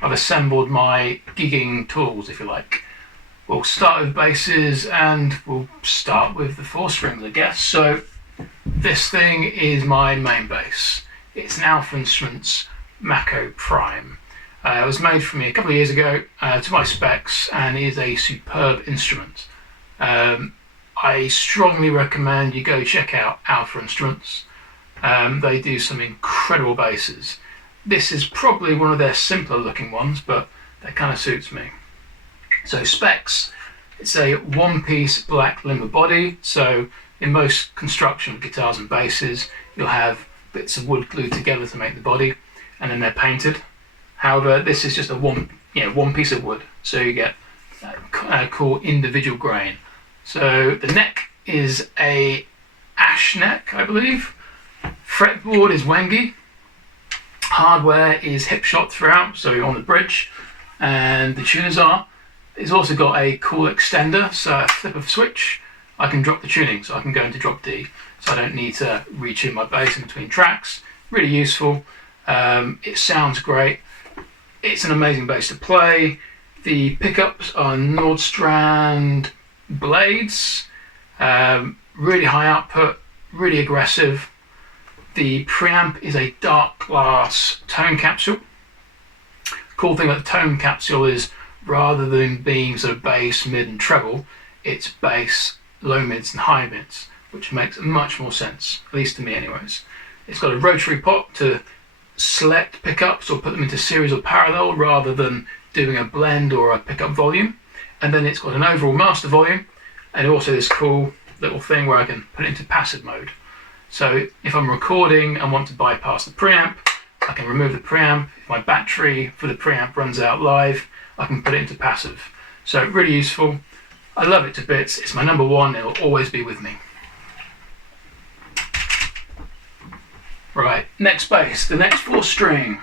I've assembled my gigging tools, if you like. We'll start with basses and we'll start with the 4 strings, I guess. So this thing is my main bass. It's an Alpha Instruments Mako Prime. It was made for me a couple of years ago to my specs, and is a superb instrument. I strongly recommend you go check out Alpha Instruments. They do some incredible basses. This is probably one of their simpler looking ones, but that kind of suits me. So specs, it's a one-piece black limber body. So in most construction of guitars and basses, you'll have bits of wood glued together to make the body, and then they're painted. However, this is just a one piece of wood, so you get that cool individual grain. So the neck is a ash neck, I believe. Fretboard is Wengi. Hardware is Hipshot throughout, so on the bridge, and the tuners are. It's also got a cool extender, so a flip of switch, I can drop the tuning, so I can go into drop D, so I don't need to retune my bass in between tracks. Really useful. It sounds great. It's an amazing bass to play. The pickups are Nordstrand blades, really high output, really aggressive. The preamp is a Darkglass tone capsule. Cool thing about the tone capsule is, rather than being sort of bass, mid and treble, it's bass, low mids and high mids, which makes much more sense, at least to me anyways. It's got a rotary pot to select pickups or put them into series or parallel rather than doing a blend or a pickup volume. And then it's got an overall master volume, and also this cool little thing where I can put it into passive mode. So if I'm recording and want to bypass the preamp, I can remove the preamp. If my battery for the preamp runs out live, I can put it into passive. So really useful. I love it to bits. It's my number one. It'll always be with me. Right, next bass, the next 4 string.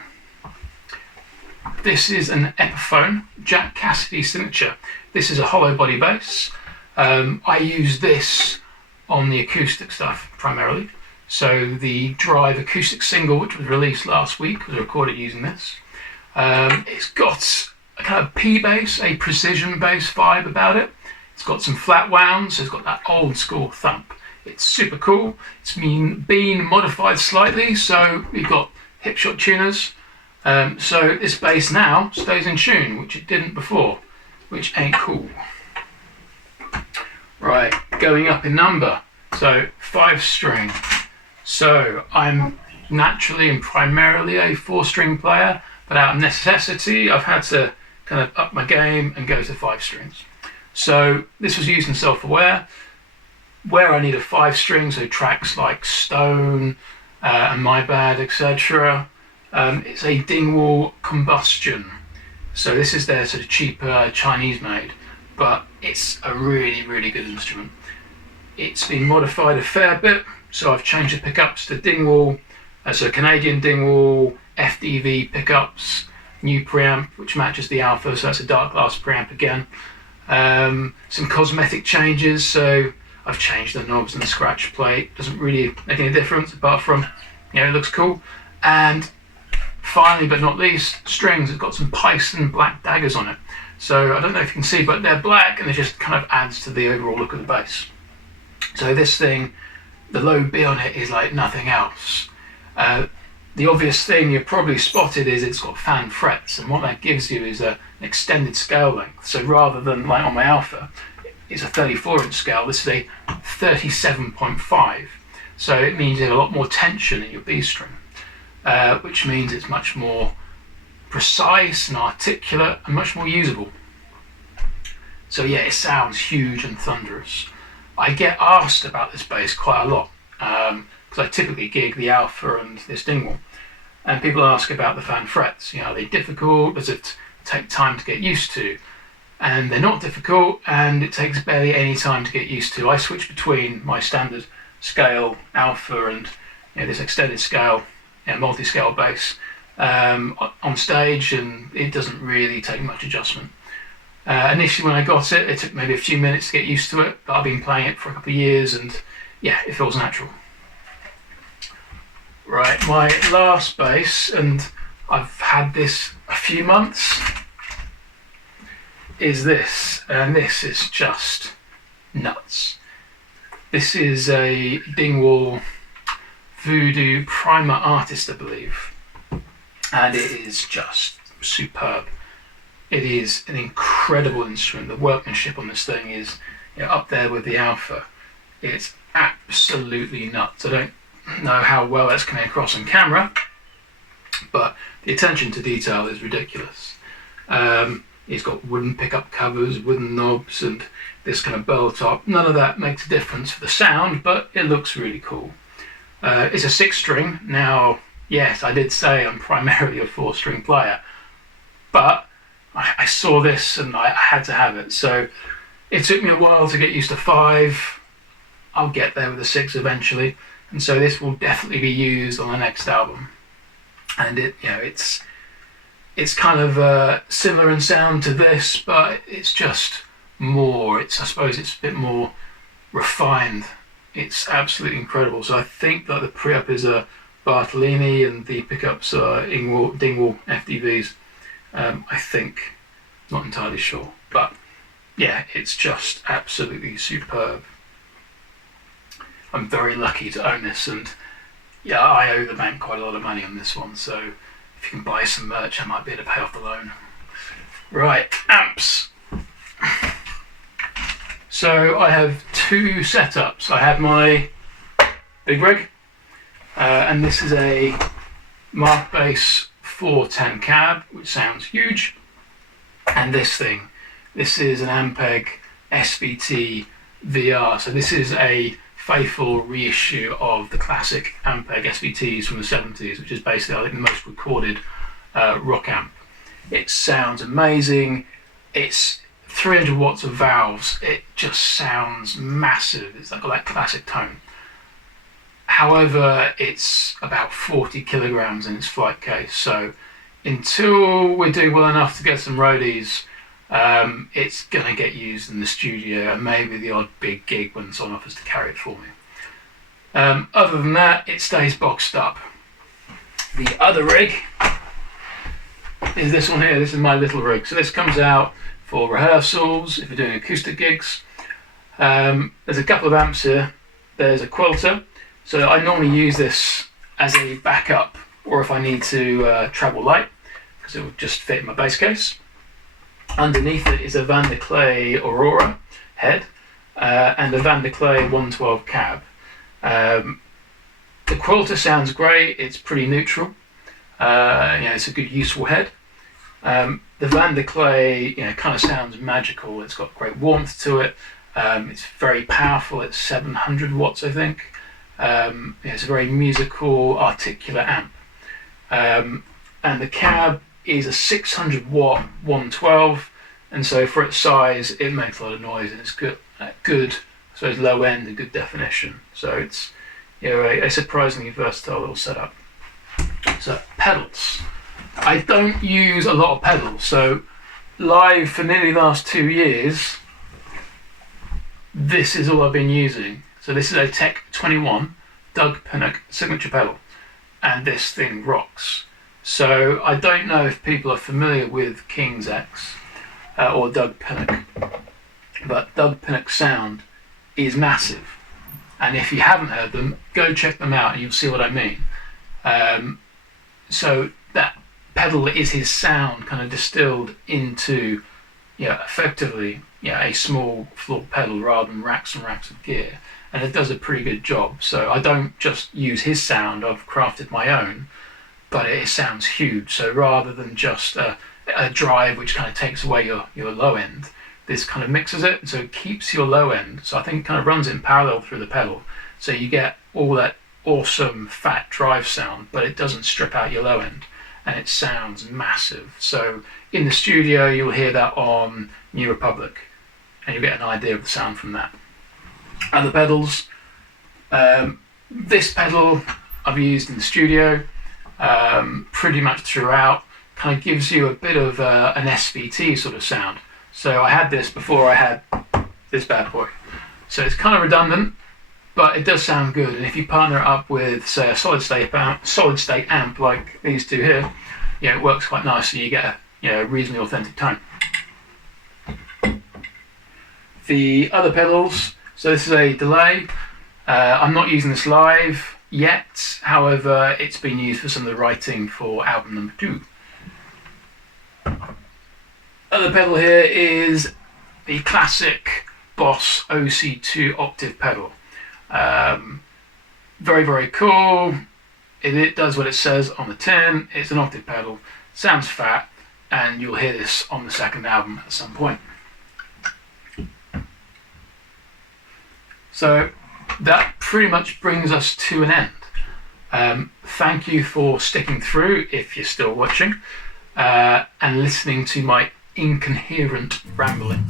This is an Epiphone, Jack Cassidy signature. This is a hollow body bass. I use this on the acoustic stuff primarily. So the Drive acoustic single, which was released last week, was recorded using this. It's got a kind of P bass, a precision bass vibe about it. It's got some flat wounds, so it's got that old school thump. It's super cool. It's been modified slightly, so we've got Hipshot tuners. So this bass now stays in tune, which it didn't before, which ain't cool. Right, going up in number, so 5 string. So I'm naturally and primarily a 4-string player, but out of necessity, I've had to kind of up my game and go to 5 strings. So this was used in Self-Aware, where I need a 5-string, so tracks like Stone and My Bad, etc. It's a Dingwall Combustion. So this is their sort of cheaper Chinese made, but it's a really, really good instrument. It's been modified a fair bit, so I've changed the pickups to Dingwall, so Canadian Dingwall FDV pickups, new preamp which matches the Alpha, so that's a Darkglass preamp again. Some cosmetic changes, so I've changed the knobs and the scratch plate. Doesn't really make any difference apart from, it looks cool. And finally, but not least, strings. It's got some Payson black daggers on it. So I don't know if you can see, but they're black and it just kind of adds to the overall look of the bass. So this thing, the low B on it is like nothing else. The obvious thing you've probably spotted is it's got fan frets, and what that gives you is an extended scale length. So rather than like on my Alpha, it's a 34-inch scale, this is a 37.5. So it means you have a lot more tension in your B string, which means it's much more precise and articulate and much more usable. So yeah, it sounds huge and thunderous. I get asked about this bass quite a lot, because I typically gig the Alpha and this Dingwall, and people ask about the fan frets. Are they difficult? Does it take time to get used to? And they're not difficult, and it takes barely any time to get used to. I switch between my standard scale Alpha and this extended scale, multi-scale bass on stage, and it doesn't really take much adjustment. Initially when I got it, it took maybe a few minutes to get used to it, but I've been playing it for a couple of years and yeah, it feels natural. Right, my last bass, and I've had this a few months, is this, and this is just nuts. This is a Dingwall Voodoo Prima artist, I believe, and it is just superb. It is an incredible instrument. The workmanship on this thing is, you know, up there with the Alpher. It's absolutely nuts. I don't know how well that's coming across on camera, but the attention to detail is ridiculous. It's got wooden pickup covers, wooden knobs, and this kind of bell top. None of that makes a difference for the sound, but it looks really cool. It's a 6-string. Now, yes, I did say I'm primarily a 4-string player, but I saw this and I had to have it. So it took me a while to get used to 5. I'll get there with a 6 eventually, and so this will definitely be used on the next album. And it's kind of similar in sound to this, but it's just more. I suppose it's a bit more refined. It's absolutely incredible. So I think that the pre-up is a Bartolini and the pickups are Dingwall FDVs. I think, not entirely sure, but yeah, it's just absolutely superb. I'm very lucky to own this, and yeah, I owe the bank quite a lot of money on this one, so if you can buy some merch, I might be able to pay off the loan. Right, amps. So I have 2 setups. I have my big rig, and this is a Markbass 410 cab, which sounds huge. And this thing, this is an Ampeg SVT-VR. So this is a faithful reissue of the classic Ampeg SVTs from the 70s, which is basically, I think, the most recorded rock amp. It sounds amazing. It's 300 watts of valves. It just sounds massive. It's like that classic tone. However, it's about 40 kilograms in its flight case. So until we're doing well enough to get some roadies, it's going to get used in the studio and maybe the odd big gig when someone offers to carry it for me. Other than that, it stays boxed up. The other rig is this one here. This is my little rig. So this comes out for rehearsals, if you're doing acoustic gigs. There's a couple of amps here. There's a Quilter. So I normally use this as a backup, or if I need to travel light, because it will just fit in my bass case. Underneath it is a Vanderkley Aurora head and a Vanderkley 112 cab. The Quilter sounds great. It's pretty neutral. It's a good, useful head. The Vanderkley, kind of sounds magical. It's got great warmth to it. It's very powerful. It's 700 watts, I think. It's a very musical, articulate amp. And the cab is a 600 watt 112, and so for its size, it makes a lot of noise, and it's good, I suppose, low end and good definition. So it's a surprisingly versatile little setup. So pedals. I don't use a lot of pedals. So live for nearly the last 2 years, this is all I've been using. So this is a Tech 21 Doug Pinnick signature pedal, and this thing rocks. So I don't know if people are familiar with King's X or Doug Pinnick, but Doug Pinnick's sound is massive. And if you haven't heard them, go check them out and you'll see what I mean. So that pedal is his sound kind of distilled into, effectively, a small floor pedal rather than racks and racks of gear. And it does a pretty good job. So I don't just use his sound, I've crafted my own, but it sounds huge. So rather than just a drive which kind of takes away your low end, this kind of mixes it, and so it keeps your low end. So I think it kind of runs it in parallel through the pedal. So you get all that awesome fat drive sound, but it doesn't strip out your low end, and it sounds massive. So in the studio, you'll hear that on New Republic, and you'll get an idea of the sound from that. Other pedals, this pedal I've used in the studio pretty much throughout. Kind of gives you a bit of an SVT sort of sound. So I had this before I had this bad boy. So it's kind of redundant, but it does sound good. And if you partner it up with, say, a solid state amp like these two here, it works quite nicely. You get a reasonably authentic tone. The other pedals, so this is a delay. I'm not using this live yet, however it's been used for some of the writing for album number 2. Other pedal here is the classic Boss OC2 octave pedal. Very, very cool. It does what it says on the tin. It's an octave pedal, sounds fat, and you'll hear this on the second album at some point. So that pretty much brings us to an end. Thank you for sticking through, if you're still watching, and listening to my incoherent rambling.